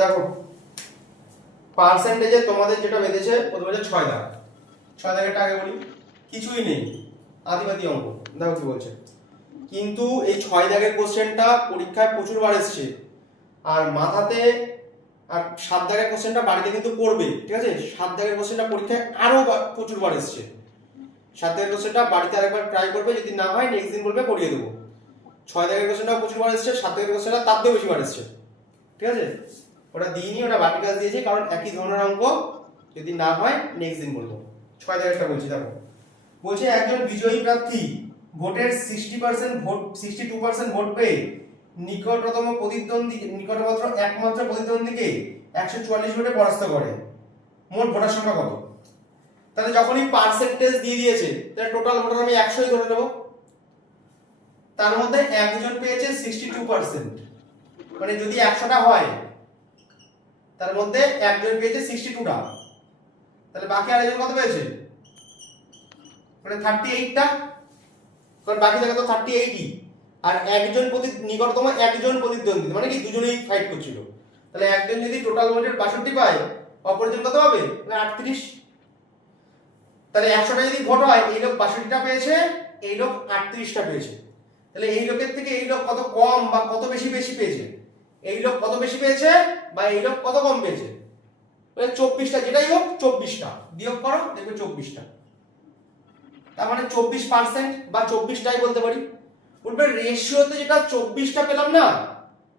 দেখো পার্সেন্টেজে তোমাদের যেটা বেঁধেছে প্রথমে হচ্ছে 6 দাগ। 6 দাগেরটা আগে বলি, কিছুই নেই, আদিবাদী অঙ্ক। দেখো কি বলছে, কিন্তু এই 6 দাগের কোশ্চেনটা পরীক্ষায় প্রচুর বার এসছে, আর মাথাতে আর 7 দাগের কোশ্চেনটা বাড়িতে কিন্তু পড়বে, ঠিক আছে? 7 দাগের কোশ্চেনটা পরীক্ষায় আরো প্রচুর বার এসছে। 7 দাগের কোশ্চেনটা বাড়িতে আরেকবার ট্রাই করবে, যদি না হয় নেক্সট দিন বলবে করিয়ে দেবো। 6 দাগের কোশ্চেনটা প্রচুর বার এসছে, 7 দাগের কোশ্চেনটা তার থেকেও বেশি বার এসছে, ঠিক আছে? ওটা দিইনি, ওটা ভার্টিকাল দিয়েছি, কারণ একই ধরনের অঙ্ক, যদি না হয় নেক্সট দিন বলবো। 6 দাগেরটা বলছি, দেখো বলছে একজন বিজয়ী প্রার্থী ভোটের 60% ভোট 62% ভোট পেয়ে নিকটতম একমাত্র প্রতিদ্বন্দ্বীকে 144 ভোটে পরাস্ত করে। মোট ভোটার সংখ্যা কত? তাহলে যখনই পার্সেন্টেজ দিয়ে দিয়েছে, তাহলে টোটাল ভোটার আমি 100ই ধরে নেব। তার মধ্যে একজন পেয়েছে 62%, মানে যদি 100টা হয় তার মধ্যে একজন পেয়েছে 62টা, তাহলে বাকি আরেকজন কত পেয়েছে? মানে 38টা, কারণ বাকি জায়গা তো 38ই, আর একজন নিকটতম একজন প্রতিদ্বন্দ্বী, মানে কি দুজনেই ফাইট করছিল। তাহলে একজন যদি টোটাল ভোটের 62 পায়, অপরজন কত পাবে? 38। তাহলে 100টা যদি ভোট হয়, এই লোক 62টা পেয়েছে, এই লোক 38টা পেয়েছে। তাহলে এই লোকের থেকে এই লোক কত কম বা কত বেশি পেয়েছে? এই লোক কত বেশি পেয়েছে বা এই লোক কত কম পেয়েছে? 24টা, যেটাই হোক 24টা বিয়োগ করো, দেখবে 24টা। তার মানে 24% বা 24টাই বলতে পারি। বলবে রেশিওতে যেটা 24টা পেলাম না,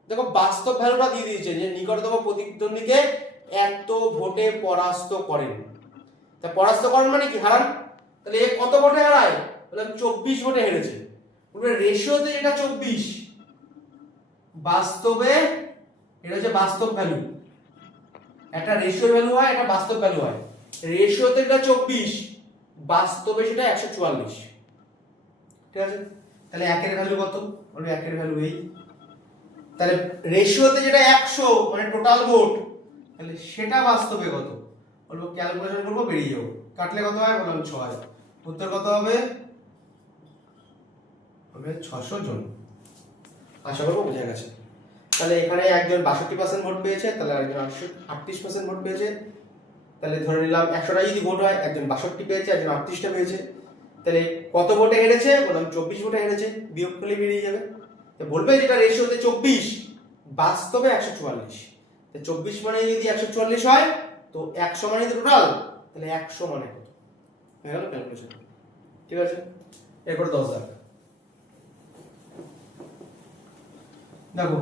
দেখো বাস্তব ভ্যালুটা দিয়ে দিয়েছে যে নিকটতম প্রতিদ্বন্দ্বীকে এত ভোটে পরাস্ত করেন। তা পরাস্ত করেন মানে কি? হারান। তাহলে এ কত ভোটে হারায়? বললাম 24 ভোটে হেরেছে। বলবে রেশিওতে যেটা 24, বাস্তবে এটা হচ্ছে বাস্তব ভ্যালু। একটা রেশিও ভ্যালু হয়, একটা বাস্তব ভ্যালু হয়। রেশিওতে এটা 24, বাস্তবে সেটা 144, ঠিক আছে? তাহলে একের ভ্যালু কত? বলবে একের ভ্যালু এই। তাহলে রেশিওতে যেটা 100 মানে টোটাল ভোট, তাহলে সেটা বাস্তবে কত? বলবো ক্যালকুলেশন করবো, বেরিয়ে যাবো। কাটলে কত হয়? বললাম 6। উত্তর কত হবে? 600 জন। আশা করবো বোঝা গেছে। তাহলে এখানে একজন 62% ভোট পেয়েছে, তাহলে একজন 38% ভোট পেয়েছে। তাহলে ধরে নিলাম 100টা যদি ভোট হয়, একজন 62 পেয়েছে, একজন 38টা পেয়েছে। তাহলে কত ভোটে হেরেছে? বললাম 24 ভোটে হেরেছে, বিয়োগ করলে বেরিয়ে যাবে। তো বলবে যেটা রেশিওতে 24, বাস্তবে 144। তো 24 মানে যদি 144 হয়, তো 100 মানে তো টোটাল, তাহলে 100 মানে কত? হয়ে গেল ক্যালকুলেশন, ঠিক আছে? এরপর 10 দাগ। দেখো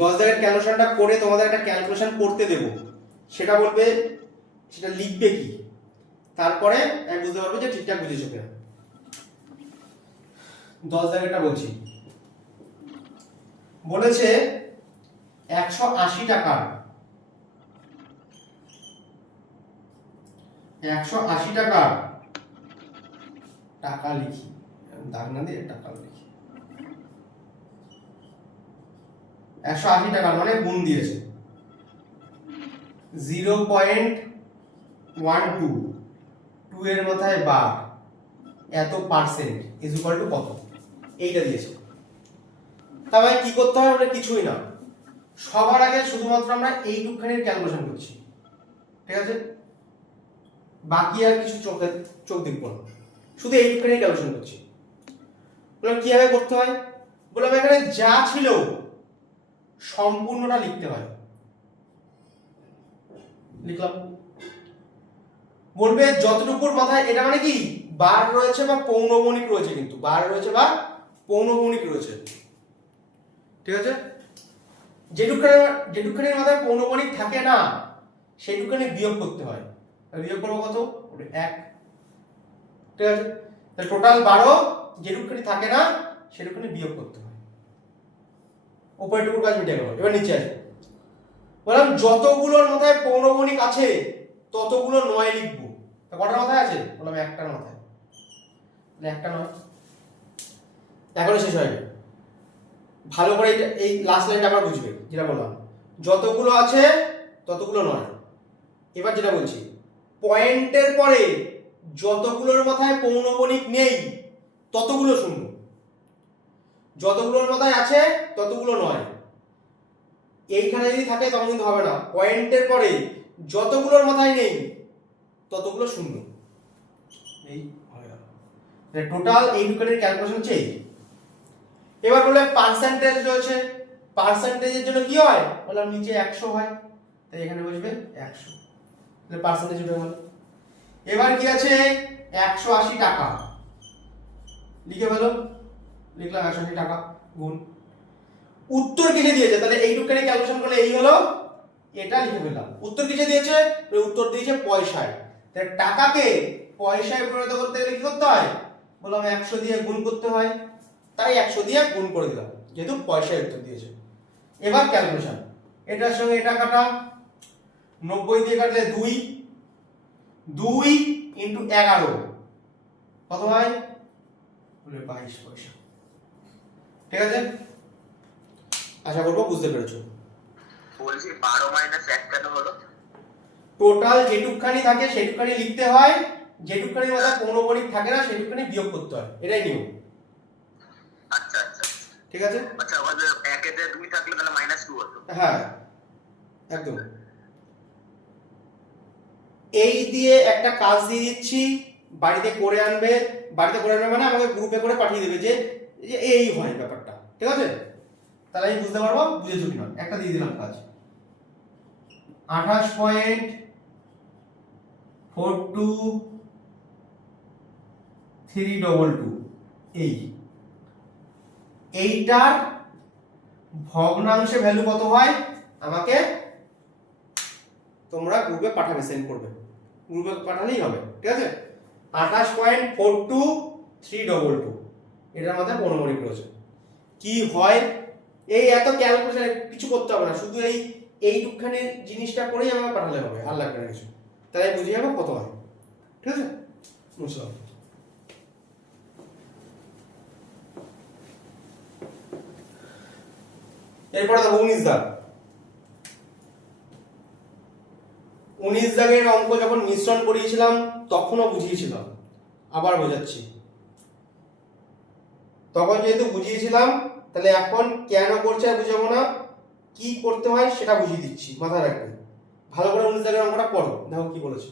10 দাগের ক্যালকুলেশনটা করে তোমাদের একটা ক্যালকুলেশন করতে দেব, সেটা বলবে, সেটা লিখবে কি, তারপরে আমি বুঝতে পারবো যে ঠিকঠাক বুঝেছো কিনা। 10 দাগেরটা বলছি, বলেছে 180 টাকার 180 টাকার টাকা লিখি, দাগ না দিয়ে টাকা লিখি। 180 টাকার মানে গুণ দিয়েছে 0.12, 2 এর মাথায় বার, এত পার্সেন্ট ইজ ইকুয়াল টু কত? এইটা দিয়েছে। তবে কি করতে হবে? আমরা কিছুই না, সবার আগে শুধুমাত্র আমরা এইটুকখানির ক্যালকুলেশন করছি, ঠিক আছে? বাকি আর কিছু চোখ দেখবো না, শুধু এইটুকখানির ক্যালকুলেশন করছি। বললাম কিভাবে করতে হয়? বললাম এখানে যা ছিল সম্পূর্ণটা লিখতে হয়, লিখলাম। বলবে যতটুকুর মাথায়, এটা মানে কি বার রয়েছে বা পৌনমণিক রয়েছে, কিন্তু বার রয়েছে বা পৌনমণিক রয়েছে, ঠিক আছে? যেটুকখানির মাথায় পৌনমণিক থাকে না, সেইটুকখানি বিয়োগ করতে হয়। বিয়োগ করবো কত? 1, ঠিক আছে? তাহলে টোটাল 12, যেটুকখানি থাকে না সেটুকখানি বিয়োগ করতে হয়। উপরেটুকুর কাজ মিটে গেল। এবার নিচে আসবে, বললাম যতগুলোর মাথায় পৌনমণিক আছে ততগুলো 9 লিখবো। তা কটার মাথায় আছে? বললাম একটার মাথায়, তাহলে একটা 9। এখনো শেষ হয়নি, ভালো করে এই লাস্ট লাইনটা আবার বুঝবে, যেটা বললাম যতগুলো আছে ততগুলো 9। এবার যেটা বলছি, পয়েন্টের পরে যতগুলোর মাথায় পৌনমণিক নেই ততগুলো শূন্য। যতগুলোর মাথায় আছে ততগুলো নয়। এইখানে যদি থাকে তখন কিন্তু হবে না, পয়েন্টের পরে যতগুলোর মাথায় নেই ততগুলো শূন্য। এই টোটাল এইটুকুনের ক্যালকুলেশন হচ্ছে এই। এবার বলে পার্সেন্টেজ রয়েছে, পার্সেন্টেজের জন্য কি হয় বললাম নিচে 100 হয়, তাই এখানে বসবে 100, তাহলে পার্সেন্টেজ উঠে গেল। এবার কি আছে 180 টাকা লিখে ফেলো, লিখলাম 180 টাকা গুণ উত্তর কিসে দিয়েছে, তাহলে এইটুকুখানি ক্যালকুলেশন করলে এই হলো, এটা লিখে ফেললাম। উত্তর কিসে দিয়েছে, উত্তর দিয়েছে পয়সায়। তাহলে টাকাকে পয়সায় পরিণত করতে গেলে কি করতে হয় বললাম 100 দিয়ে গুণ করতে হয়, তাই 100 দিয়ে গুণ করে দিলাম যেহেতু পয়সায় উত্তর দিয়েছে। এবার ক্যালকুলেশন, এটার সঙ্গে এটা কাটা, 90 দিয়ে কাটলে 2, 2 ইন্টু 11 কত হয় বলে 22 পয়সা। ঠিক আছে, আশা করবো বুঝতে পেরেছো। বলছি 12 মাইনাস 1 কেন হলো? টোটাল যেটুকখানি থাকে সেটুকখানি লিখতে হয়, যেটুকখানির মধ্যে কোনো গণিত থাকে না সেটুকখানি বিয়োগ করতে হয়, এটাই নিয়ম। আচ্ছা আচ্ছা ঠিক আছে, আচ্ছা আবার 1 এ 2 থাকলে তাহলে -2 হতো। হ্যাঁ একদম। এই দিয়ে একটা কাজ দিয়ে দিচ্ছি, বাড়িতে করে আনবে, বাড়িতে করে আনবে মানে আমাকে গ্রুপে করে পাঠিয়ে দেবে যে এই হয় ব্যাপারটা। ঠিক আছে, তাহলে আমি বুঝতে পারবো বুঝেছো কিনা। একটা দিয়ে দিলাম কাজ, 28.4232 এইটার ভগ্নাংশে ভ্যালু কত হয় আমাকে তোমরা গ্রুপে পাঠাবে, সেন্ড করবে, গ্রুপে পাঠালেই হবে। ঠিক আছে, 28.42322 এটার মধ্যে 15 মিনিট রয়েছে। কি হয় এই এত ক্যালকুলেশন কিছু করতে হবে না, শুধু এইটুকখানি জিনিসটা করেই আমাকে পাঠালে হবে, আর লাগবে না কিছু, তাই বুঝে যাবো কত হয়। ঠিক আছে, বুঝলাম। এরপরে দেখো 19 দাগ। 19 দাগের অঙ্ক যখন মিশ্রণ করিয়েছিলাম তখনও বুঝিয়েছিলাম, আবার বোঝাচ্ছি। তখন যেহেতু বুঝিয়েছিলাম তাহলে এখন কেন করছে আর বুঝাবো না, কি করতে হয় সেটা বুঝিয়ে দিচ্ছি, মাথায় রাখবে। ভালো করে 19 দাগের অঙ্কটা পড়ো, দেখো কি বলেছে।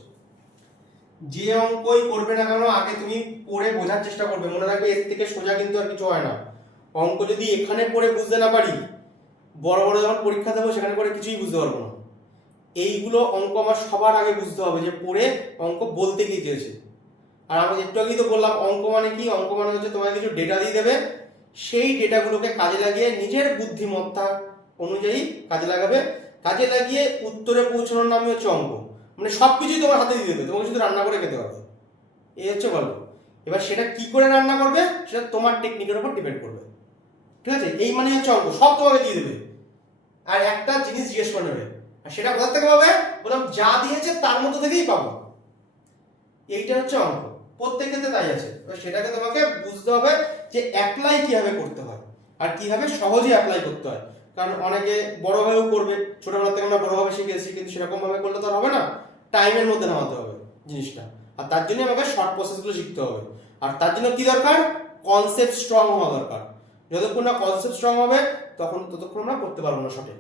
যে অঙ্কই করবে না কেন আগে তুমি পড়ে বোঝার চেষ্টা করবে, মনে রাখবে এর থেকে সোজা কিন্তু আর কিছু হয় না। অঙ্ক যদি এখানে পড়ে বুঝতে না পারি, বড় বড় যখন পরীক্ষা দেবো সেখানে পড়ে কিছুই বুঝতে পারবো না। এইগুলো অঙ্ক আমার সবার আগে বুঝতে হবে যে পড়ে অঙ্ক বলতে কি চেয়েছে। আর আমি একটু আগেই তো বললাম অঙ্ক মানে কি, অঙ্ক মানে হচ্ছে তোমাকে কিছু ডেটা দিয়ে দেবে, সেই ডেটাগুলোকে কাজে লাগিয়ে নিজের বুদ্ধিমত্তা অনুযায়ী কাজে লাগাবে, কাজে লাগিয়ে উত্তরে পৌঁছানোর নামই হচ্ছে অঙ্ক। মানে সবকিছুই তোমার হাতে দিয়ে দেবে, তোমাকে শুধু রান্না করে খেতে হবে, এই হচ্ছে গল্প। এবার সেটা কি করে রান্না করবে সেটা তোমার টেকনিকের উপর ডিপেন্ড করবে। ঠিক আছে, এই মানে হচ্ছে অঙ্ক, সব তোমাকে দিয়ে দেবে আর একটা জিনিস জিজ্ঞেস করে নেবে, আর সেটা কোথা থেকে পাবে বললাম যা দিয়েছে তার মধ্যে থেকেই পাবো। এইটা হচ্ছে অঙ্ক, প্রত্যেক ক্ষেত্রে তাই আছে। সেটাকে তোমাকে বুঝতে হবে যে অ্যাপ্লাই কিভাবে করতে হয় আর কিভাবে সহজে অ্যাপ্লাই করতে হয়। কারণ অনেকে বড়ভাবেও করবে, ছোটবেলা থেকে আমরা বড়ভাবে শিখেছি, কিন্তু সেরকম ভাবে করলে তো আর হবে না, টাইমের মধ্যে নামাতে হবে জিনিসটা। আর তার জন্য আমাকে শর্ট প্রসেসগুলো শিখতে হবে। আর তার জন্য কি দরকার, কনসেপ্ট স্ট্রং হওয়া দরকার। যতক্ষণ না কনসেপ্ট স্ট্রং হবে ততক্ষণ আমরা করতে পারবো না সঠিক।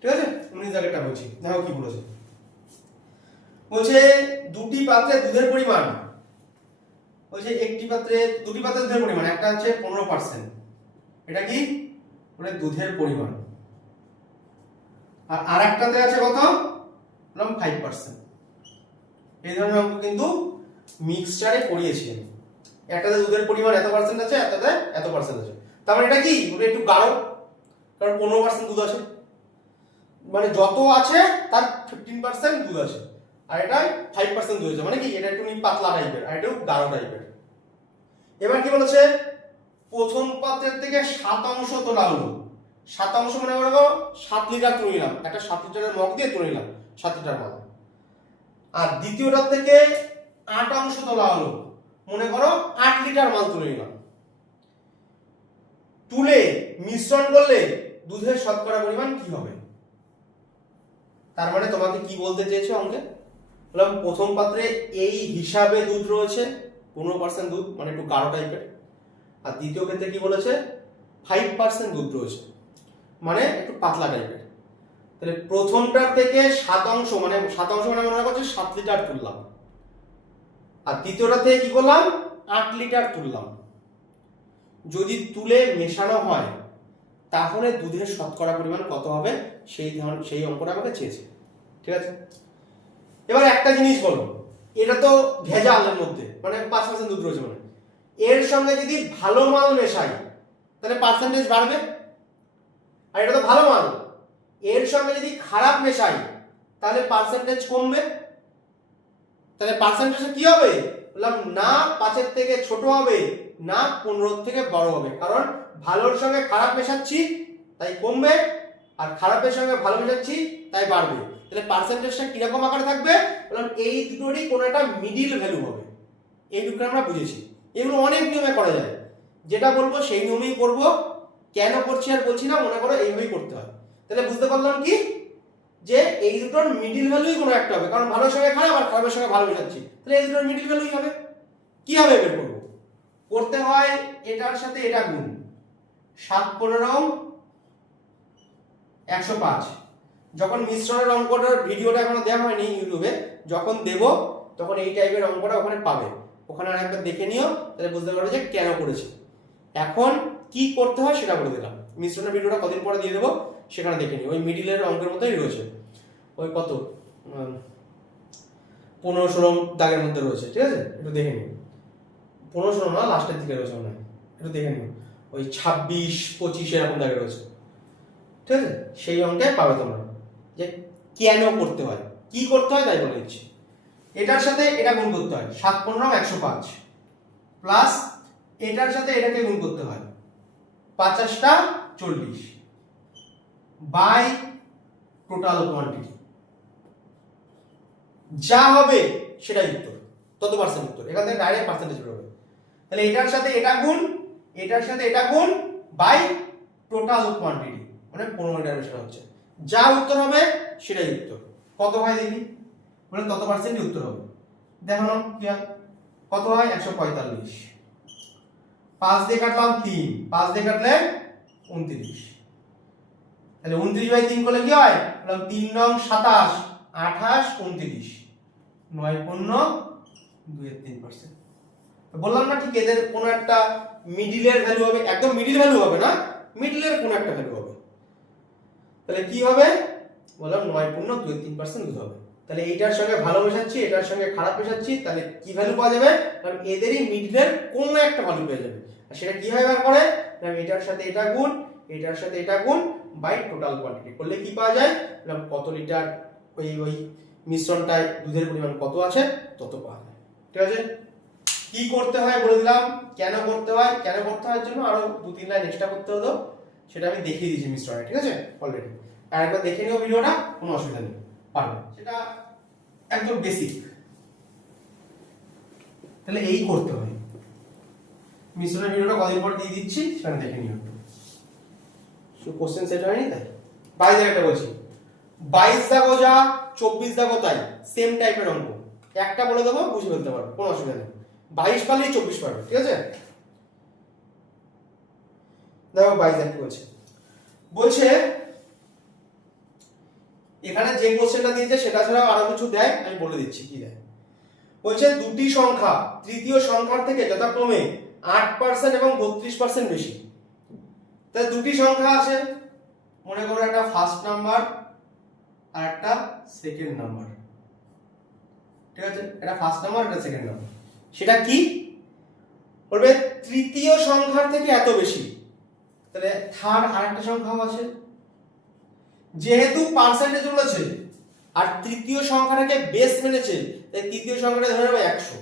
ঠিক আছে, 19 দাগেরটা বলছি, দেখো কি বলেছে। বলছে দুটি পাত্রে দুধের পরিমাণ, বলছে দুটি পাত্রে দুধের পরিমাণ, একটা হচ্ছে 15%, এটা কি মানে দুধের পরিমাণ, আর আরেকটাতে আছে কত বললাম 5%। এই ধরনের অঙ্ক কিন্তু মিক্সচারে পড়িয়েছিলেন, একটাতে দুধের পরিমাণ এত পার্সেন্ট আছে, একটাতে এত পার্সেন্ট আছে। তার মানে এটা কি একটু গাঢ়, কারণ 15% দুধ আছে, মানে যত আছে তার 15% দুধ আছে, আর এটা 5% দুধ আছে, মানে কি এটা একটু পাতলা টাইপের আর একটু গাঢ় টাইপের। এবার কি বলেছে, প্রথম পাত্রের থেকে 7 তোলা হলো। 7 মানে বলবো 7 লিটার তুলে নিলাম, একটা 7 লিটারের মগ দিয়ে তুলে নিলাম 7 লিটার মাল। আর দ্বিতীয়টার থেকে 8 তোলা হলো, মনে করো 8 লিটার মাল তুলে নিলাম। তুলে মিশ্রণ করলে দুধের শতকরা পরিমাণ কি হবে। তার মানে তোমাকে কি বলতে চেয়েছে অঙ্কে, বললাম প্রথম পাত্রে এই হিসাবে দুধ রয়েছে 15% দুধ, মানে একটু গাঢ় টাইপের। আর দ্বিতীয় ক্ষেত্রে কি বলেছে 5% দুধ রয়েছে, মানে একটু পাতলা টাইপের। তাহলে প্রথমটার থেকে 7 মানে মনে করছে 7 লিটার তুললাম, আর দ্বিতীয়টা থেকে কি করলাম 8 লিটার তুললাম। যদি তুলে মেশানো হয় তাহলে দুধের শতকরা পরিমাণ কত হবে সেই অঙ্কটা আমাকে চেয়েছে, ঠিক আছে। এবার একটা জিনিস বলো, এটা তো ভেজালের মধ্যে, মানে 5% দুধ রয়েছে, মানে এর সঙ্গে যদি ভালো মাল মেশাই তাহলে পার্সেন্টেজ বাড়বে, আর এটা তো ভালো মাল। এর সঙ্গে যদি খারাপ মেশাই তাহলে পার্সেন্টেজ কমবে। তাহলে পার্সেন্টেজে কি হবে বললাম, না 5 থেকে ছোট হবে, না 15 থেকে বড় হবে। কারণ ভালোর সঙ্গে খারাপ মেশাচ্ছি তাই কমবে, আর খারাপের সঙ্গে ভালো মেশাচ্ছি তাই বাড়বে। তাহলে পার্সেন্টেজটা কিরকম আকারে থাকবে বললাম, এই দুটোরই কোনো একটা মিডিল ভ্যালু হবে। এই দুটো আমরা বুঝেছি। এগুলো অনেক নিয়মে করা যায়, যেটা বলবো সেই নিয়মেই করব। কেন করছি আর বলছি না, মনে করো এইভাবেই করতে হয়। তাহলে বুঝতে পারলাম কি, যে এই দুটোর মিডিল ভ্যালুই কোনো একটা হবে, কারণ ভালোর সঙ্গে খারাপ আর খারাপের সঙ্গে ভালো মেশাচ্ছি, তাহলে এই দুটোর মিডিল ভ্যালুই হবে। কিভাবে বের করবো? করতে হয় এটার সাথে এটা গুণ, 7 15 105। যখন মিশ্রণের অঙ্কটার ভিডিওটা এখনো দেওয়া হয়নি ইউটিউবে, যখন দেব তখন এই টাইপের অঙ্কটা ওখানে পাবে, ওখানে আর একবার দেখে নিও, তাহলে বুঝতে পারবে যে কেন করেছি। এখন কি করতে হয় সেটা বলে দিলাম। মিশ্রণের ভিডিওটা কদিন পরে দিয়ে দেবো, সেখানে দেখে নিও। ওই মিডিলের অঙ্কের মতোই রয়েছে, ওই কত 15-16 দাগের মধ্যে রয়েছে, ঠিক আছে। একটু দেখে নিও, 15-16 না, লাস্টের দিকে রয়েছে মনে হয়, একটু দেখে নিও। ওই 26-25 এরকম দাগে রয়েছে, ঠিক আছে। সেই অঙ্কে পাবে তোমরা যে কেন করতে হয়, কি করতে হয় তাই বলে দিচ্ছি। এটার সাথে এটা গুণ করতে হয়, 7 15 105, প্লাস এটার সাথে এটাকে গুণ করতে হয় 50টা 40, বাই টোটাল কোয়ান্টিটি। যা হবে সেটাই উত্তর, তত পার্সেন্ট উত্তর। এখান থেকে ডাইরেক্ট পার্সেন্টেজ বের হবে। তাহলে এটার সাথে এটা গুণ, এটার সাথে এটা গুণ, বাই টোটাল কোয়ান্টিটি, মানে 15 লিটার মেশানো হচ্ছে। যা উত্তর হবে সেটাই উত্তর। কত হয় দেখি, বলে তত পার্সেন্টই উত্তর হবে। দেখো না কি হয়, কত হয় 145। 5 দিয়ে কাটলাম 3, 5 দিয়ে কাটলে 29। তাহলে 29/3 করলে কি হয় বললাম, 3 নং 27, 28 29, 9 15 2-3%। বললাম না, ঠিক এদের কোনো একটা মিডিলের ভ্যালু হবে, একদম মিডিল ভ্যালু হবে না, মিডিলের কোনো একটা ভ্যালু হবে। তাহলে কি হবে বললাম, 9 15 2-3% দুধ হবে। তাহলে এইটার সঙ্গে ভালো মেশাচ্ছি, এটার সঙ্গে খারাপ মেশাচ্ছি, তাহলে কি ভ্যালু পাওয়া যাবে, কারণ এদেরই মিডিলের কোনো একটা ভ্যালু পেয়ে যাবে। আর সেটা কি হয় বার করে, এটার সাথে এটা গুণ, এটার সাথে এটা গুণ, বাই টোটাল কোয়ান্টিটি করলে কি পাওয়া যায়, কত লিটার ওই মিশ্রণটায় দুধের পরিমাণ কত আছে তত পাওয়া যায়, ঠিক আছে। কি করতে হয় বলে দিলাম, কেন করতে হয়, কেন করতে হয় জন্য আরো 2-3 লাইন এক্সট্রা করতে হতো, সেটা আমি দেখিয়ে দিয়েছি মিশ্রণে, ঠিক আছে অলরেডি। আর একবার দেখে নিও ভিডিওটা, কোনো অসুবিধা নেই, পারবে, সেটা একদম বেসিক। তাহলে এই করতে হয়। মিশ্রণের ভিডিওটা কদিন পর দিয়ে দিচ্ছি, সেখানে দেখে নিও। কোশ্চেন সেট হয়নি তাই 22 একটা বলছি, 22 দাগো যা 24 দাগো তাই, সেম টাইপের অঙ্ক। একটা বলে দেবো, বুঝে ফেলতে পারবে, কোনো অসুবিধা নেই। 22 পারলেই 24 পারবে, ঠিক আছে। দেখো 22 একটা বলছে এখানে যে কোশ্চেনটা দিয়েছে সেটা ছাড়াও আরো কিছু দেয়, আমি বলে দিচ্ছি কি দেয়। বলছে দুটি সংখ্যা তৃতীয় সংখ্যার থেকে যথাক্রমে 8% এবং 32% বেশি। তাহলে দুটি সংখ্যা আছে, মনে করো একটা ফার্স্ট নাম্বার আর একটা সেকেন্ড নাম্বার, ঠিক আছে। এটা ফার্স্ট নাম্বার, এটা সেকেন্ড নাম্বার। সেটা কি বলবে, তৃতীয় সংখ্যার থেকে এত বেশি। তাহলে থার্ড আরেকটা সংখ্যাও আছে, যেহেতু পার্সেন্টেজ বলেছে আর তৃতীয় সংখ্যাটাকে বেস মেনেছে, তাই তৃতীয় সংখ্যাটা ধরে নেবে 100।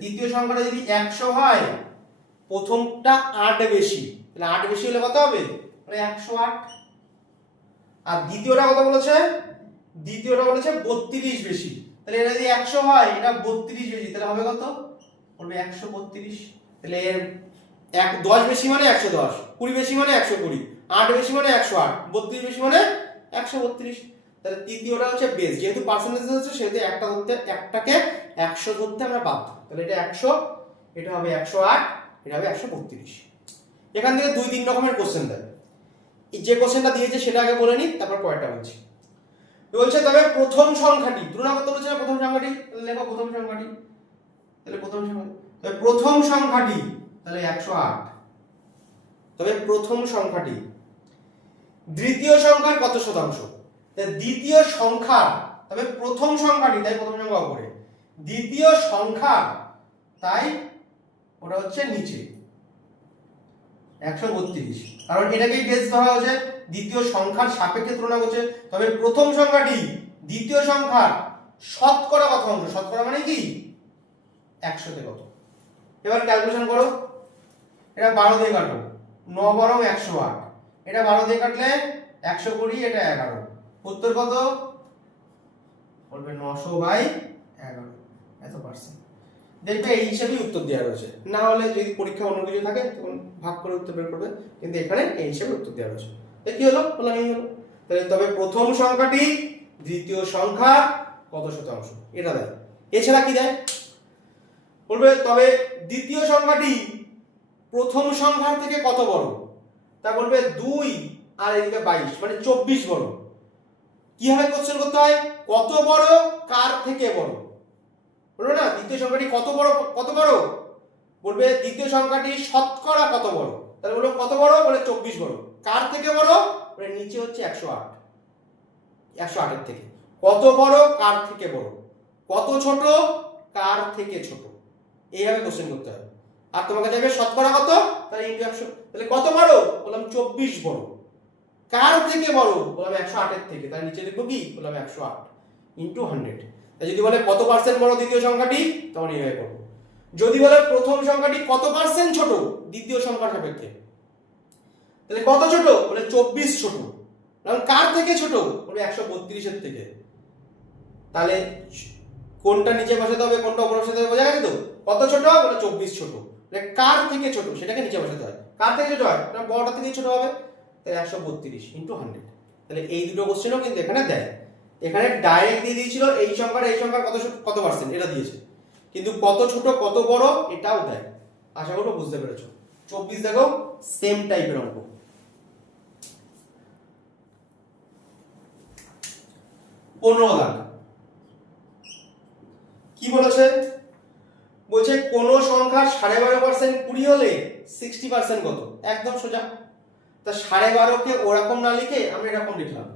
তৃতীয় সংখ্যাটা যদি 100 হয়, প্রথমটা 8 বেশি, তাহলে 8 বেশি হলে কত হবে, মানে 108। আর দ্বিতীয়টা কত বলেছে, দ্বিতীয়টা বলেছে 32 বেশি, তাহলে এটা যদি 100 হয়, এটা 32 বেশি, তাহলে হবে কত, বলবে 132। তাহলে এর 10 বেশি মানে 110, 20 বেশি মানে 120, 8 বেশি মানে 108, 32 বেশি মানে 132। তাহলে তৃতীয়টা হচ্ছে বেস, যেহেতু পার্সেন্টেজ হচ্ছে সেহেতু একটাকে 100 ধরতে আমরা বাধ্য। তাহলে এটা 100, এটা হবে 108, এটা হবে 132। এখান থেকে 2-3 রকমের কোশ্চেন দেয়। যে কোশ্চেনটা দিয়েছে সেটা আগে বলে নিই, তারপর পরেরটা বলছি। বলছে তবে প্রথম সংখ্যাটি, তুলনা করতে বলছে না প্রথম সংখ্যাটি, তাহলে লেখো প্রথম সংখ্যাটি। তাহলে প্রথম সংখ্যা, তবে প্রথম সংখ্যাটি তাহলে 108। তবে প্রথম সংখ্যাটি দ্বিতীয় সংখ্যার কত শতাংশ? দ্বিতীয় সংখ্যা, তবে প্রথম সংখ্যাটি তাই প্রথম সংখ্যা উপরে, দ্বিতীয় সংখ্যা তাই ওটা হচ্ছে নিচে 132, কারণ এটাকেই বেস ধরা হয়েছে, দ্বিতীয় সংখ্যার সাপেক্ষে তুলনা করছে। তবে প্রথম সংখ্যাটি দ্বিতীয় সংখ্যার শতকরা কত অংশ? শতকরা মানে কি 100 তে কত? এবার ক্যালকুলেশন করো। এটা 12 দিয়ে কাটো, 9 12 108, এটা 12 দিয়ে কাটলে 120, এটা 11, উত্তর কত? বলবে 900/11, এত পার্সেন্ট। দেখবে এই হিসাবেই উত্তর দেওয়া রয়েছে, না হলে যদি পরীক্ষা অন্য কিছু থাকে তখন ভাগ করে উত্তর বের করবে, কিন্তু এখানে এই হিসাবে উত্তর দেওয়া রয়েছে। তাই কি হলো? বললাম এই হলো। তাহলে তবে প্রথম সংখ্যাটি দ্বিতীয় সংখ্যা কত শতাংশ, এটা দেয়। এছাড়া কি দেয়? বলবে তবে দ্বিতীয় সংখ্যাটি প্রথম সংখ্যার থেকে কত বড়? তা বলবে 2 আর এদিকে 22 মানে 24 বড়। কিভাবে কোশ্চেন করতে হয়? কত বড় কার থেকে বড়? বলবে না দ্বিতীয় সংখ্যাটি কত বড়, কত বড়? বলবে দ্বিতীয় সংখ্যাটি শতকরা কত বড়? তাহলে বলবো কত বড়? বলে 24 বড়। কার থেকে বড়? বলে নিচে হচ্ছে 108, 108 এর থেকে। কত বড় কার থেকে বড়? কত ছোট কার থেকে ছোট? এইভাবে কোশ্চেন করতে হবে। আর তোমাকে যাবে শতকরা কত, তাহলে ইনটু 100। তাহলে কত বড়? বললাম 24 বড়। কার থেকে বড়? বললাম 108 এর থেকে, তাহলে নিচে লিখবো কি? বললাম 108 ইনটু 100। তাই যদি বলে কত পার্সেন্ট বড় দ্বিতীয় সংখ্যাটি, তখন এইভাবে করব। যদি বলে প্রথম সংখ্যাটি কত পার্সেন্ট ছোট দ্বিতীয় সংখ্যার সাপেক্ষে, তাহলে কত ছোট? বলে 24 ছোট। কারণ কার থেকে ছোট? বলে 132 এর থেকে। তাহলে কোনটা নিচে বসাতে হবে কোনটা উপরে বসাতে হবে বোঝা গেছে তো? কত ছোট? বলে 24 ছোট। তাহলে কার থেকে ছোট সেটাকে নিচে বসাতে হয়। কার থেকে ছোট হয়? না বড়টা থেকে ছোট হবে। তাই 132 ইনটু 100। তাহলে এই দুটো কোশ্চেনও কিন্তু এখানে দেয়। এখানে ডাইরেক্ট দিয়ে দিয়েছিল এই সংখ্যার কত পার্সেন্ট এটা দিয়েছে, কিন্তু কত ছোট কত বড় এটাও দেয়। আশা করবো বুঝতে পেরেছো। 24 দেখো সেম টাইপের অঙ্ক। 15 দাগ কি বলেছে? বলছে কোন সংখ্যার 12.5% 20 হলে 60% কত? একদম সোজা। তা 12.5 কে ওরকম না লিখে আমরা এরকম লিখলাম,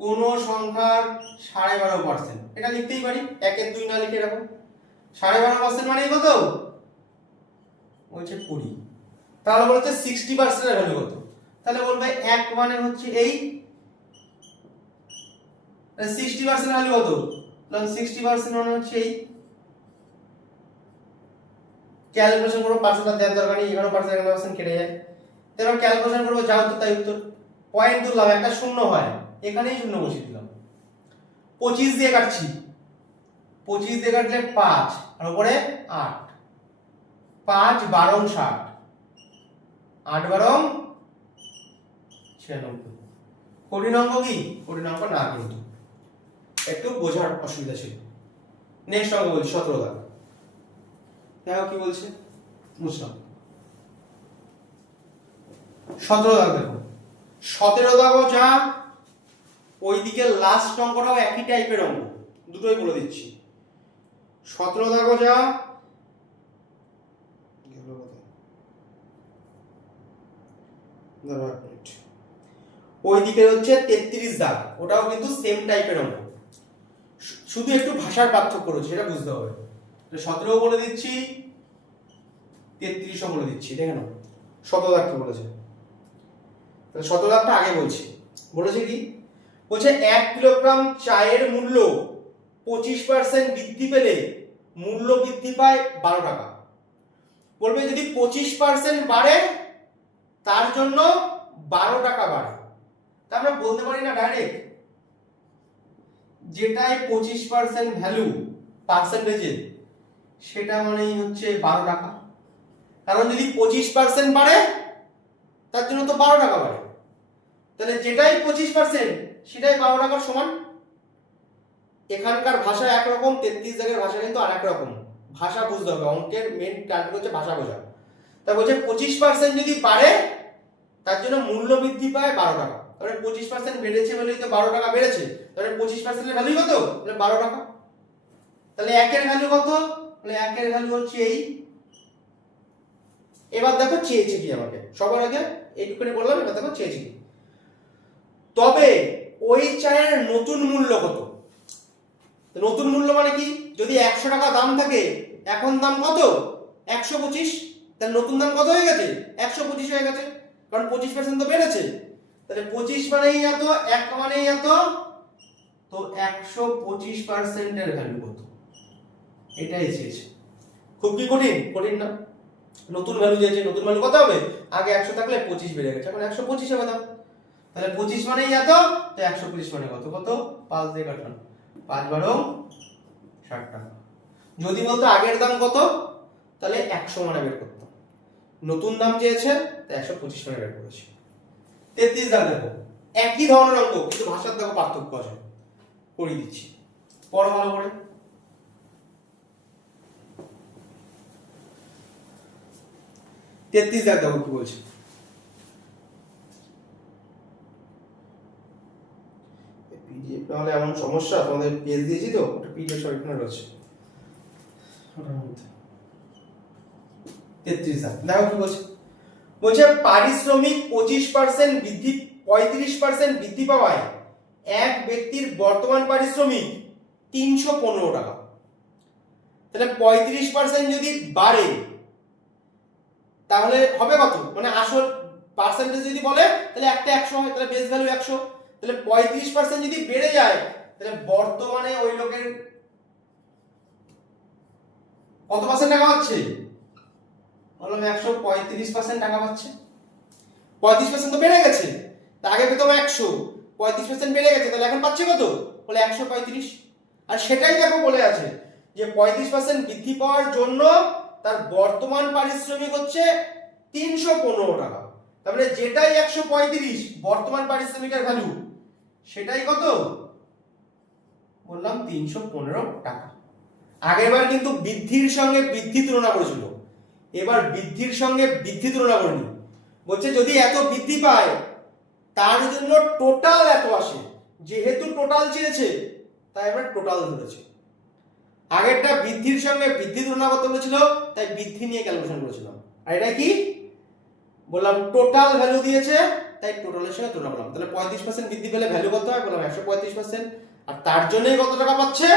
কোন সংখ্যার 12.5%, এটা লিখতেই পারি 1 এর 2 না লিখে এরকম। 12.5% মানে কত? বলছে 20। তাহলে বলতে 60% এর ভ্যালু কত? তাহলে বলবে 1 মানে হচ্ছে এই 60% ভ্যালু কত? তাহলে 60% মানে হচ্ছে এই। ক্যালকুলেশন করব, পার্সেন্টটা দেওয়ার দরকার নেই, এখানেও পার্সেন্ট কেটে যায়। তারপর ক্যালকুলেশন করব, যা উত্তর তাই উত্তর। পয়েন্ট তুললাম, একটা শূন্য হয়, এখানেই শূন্য বসিয়ে দিলাম। 25 দিয়ে কাটছি, 25 দিয়ে কাটলে 5 আর উপরে 8, 5 12 60, 8 12 96। কঠিন অঙ্ক কি? কঠিন অঙ্ক না, কিন্তু একটু বোঝার অসুবিধা ছিল। নেক্সট অঙ্ক বলছি 17 দাগ। দেখো কি বলছে, বুঝলাম। 17 দাগ দেখো, 17 দাগও যা, ওইদিকে লাস্ট অঙ্কটাও একই টাইপের অঙ্ক, দুটোই বলে দিচ্ছি। 17 দাগও যা, ওইদিকে হচ্ছে 33 দাগ, ওটাও কিন্তু সেম টাইপের অঙ্ক, শুধু একটু ভাষার পার্থক্য রয়েছে, সেটা বুঝতে হবে। 17 বলে দিচ্ছি, 33ও বলে দিচ্ছি। দেখে নাও 17 দাগ কি বলেছে। তাহলে 17 দাগটা আগে বলছি। বলেছে কি? বলছে 1 কিলোগ্রাম চায়ের মূল্য 25% বৃদ্ধি পেলে মূল্য বৃদ্ধি পায় 12 টাকা। বলবে যদি 25% বাড়ে তার জন্য 12 টাকা বাড়ে। তা আমরা বলতে পারি না ডাইরেক্ট, যেটাই 25% ভ্যালু পার্সেন্টেজে, সেটা মানেই হচ্ছে 12 টাকা। কারণ যদি 25% বাড়ে তার জন্য তো 12 টাকা বাড়ে, তাহলে যেটাই 25% সেটাই 12 টাকার সমান। এখানকার ভাষা একরকম, 33 দাগের ভাষা কিন্তু আরেক রকম। ভাষা বুঝতে হবে, অঙ্কের মেন টার্গেট হচ্ছে ভাষা বোঝা। তা বলছে 25% যদি বাড়ে তার জন্য মূল্য বৃদ্ধি পায় 12 টাকা। তাহলে 25% বেড়েছে বলেই তো 12 টাকা বেড়েছে, তাহলে 25% এর ভ্যালু কত? তাহলে 12 টাকা। তাহলে 1 এর ভ্যালু কত? তাহলে 1 এর ভ্যালু হচ্ছে এই। এবার দেখো চেয়েছে কি আমাকে, সবার আগে এইটুকুনি বললাম, এবার দেখো চেয়েছে কি। তবে ওই চায়ের নতুন মূল্য কত? নতুন মূল্য মানে কি? যদি 100 টাকা দাম থাকে, এখন দাম কত? 125। তাহলে নতুন দাম কত হয়ে গেছে? 125 হয়ে গেছে, কারণ 25% তো বেড়েছে। তাহলে 25 মানেই এত, 1 মানেই এত, তো 125% এর ভ্যালু কত? এটাই চেয়েছে। খুব কি কঠিন? কঠিন না। নতুন ভ্যালু চেয়েছে, নতুন ভ্যালু কত হবে? আগে 100 থাকলে 25 বেড়ে গেছে, এখন 125 হবে দাম। তাহলে 25 মানেই এত, তো 125 মানে কত? কত? 5 দিয়ে কাটলাম, 5 12 60 টাকা। যদি বলতো আগের দাম কত, তাহলে 100 মানে বের করতাম। নতুন দাম চেয়েছে, তাই 125 মানে বের করেছি। 33 দাগ দেখো, একই ধরনের অঙ্ক কিন্তু ভাষার দেখো পার্থক্য আছে, করে দিচ্ছি, পড়ো ভালো করে। 33 দাগ দেখো কি বলছে। পিডিএফ তাহলে এমন সমস্যা, তোমাদের পেজ দিয়েছি তো, ওটা পিডিএফ সব এখানে রয়েছে। 33 দাগ দেখো কি বলছে। বলছে পারিশ্রমিক 25% বৃদ্ধি 35% বৃদ্ধি পাওয়ায় এক ব্যক্তির বর্তমান পারিশ্রমিক 315 টাকা। তাহলে 35% যদি বাড়ে তাহলে হবে কত? মানে আসল পার্সেন্টেজ যদি বলে তাহলে একটা 100 হয়, তাহলে বেস ভ্যালু 100। তাহলে 35% যদি বেড়ে যায় তাহলে বর্তমানে ওই লোকের কত পার্সেন্ট টাকা পাচ্ছে? বললাম 135% টাকা পাচ্ছে। 35% তো বেড়ে গেছে, তা আগে পেতাম 100, 35% বেড়ে গেছে, তাহলে এখন পাচ্ছে কত? বলে 135। আর সেটাই দেখো বলে আছে যে 35% বৃদ্ধি পাওয়ার জন্য তার বর্তমান পারিশ্রমিক হচ্ছে 315 টাকা। তার মানে যেটাই 135 বর্তমান পারিশ্রমিকের ভ্যালু, সেটাই কত? বললাম 315 টাকা। আগেরবার কিন্তু বৃদ্ধির সঙ্গে বৃদ্ধি তুলনা করেছিল, এবার বৃদ্ধির সঙ্গে বৃদ্ধি তুলনা করেনি। বলছে যদি এত বৃদ্ধি পায় তার জন্য টোটাল এত আসে, যেহেতু টোটাল চেয়েছে তাই আমরা টোটাল ধরেছি। আগেরটা বৃদ্ধির সঙ্গে বৃদ্ধি তুলনা করতে বলেছিল, তাই বৃদ্ধি নিয়ে ক্যালকুলেশন করেছিলাম। আর এটা কি বললাম? টোটাল ভ্যালু দিয়েছে, তাই টোটালের সঙ্গে তুলনা করলাম। তাহলে 35% বৃদ্ধি পেলে ভ্যালু কত হয়? বললাম 135%। আর তার জন্যই কত টাকা পাচ্ছে?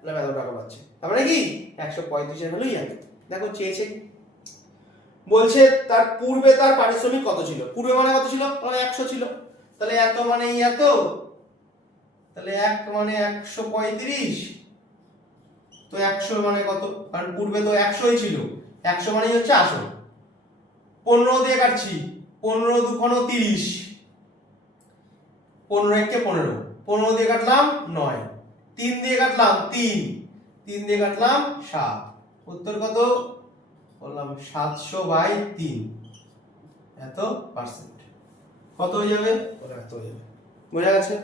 বললাম এত টাকা পাচ্ছে। তার মানে কি 135 এর ভ্যালুই এত। দেখো চেয়েছে, বলছে তার পূর্বে তার পারিশ্রমিক কত ছিল? পূর্বে মানে কত ছিল? 100 ছিল। তাহলে এত মানে এত, তাহলে 1 মানে 135, তো 100 মানে কত? কারণ পূর্বে তো 100ই ছিল, 100 মানেই হচ্ছে আসল। 15 দিয়ে কাটছি, 15 2 30, 15 1 15, 15 দিয়ে কাটলাম 9, 3 দিয়ে কাটলাম 3, 3 দিয়ে কাটলাম 7, উত্তর কত? বললাম 700/3, এত পার্সেন্ট। কত হয়ে যাবে? বলে এত হয়ে যাবে। বোঝা গেছে?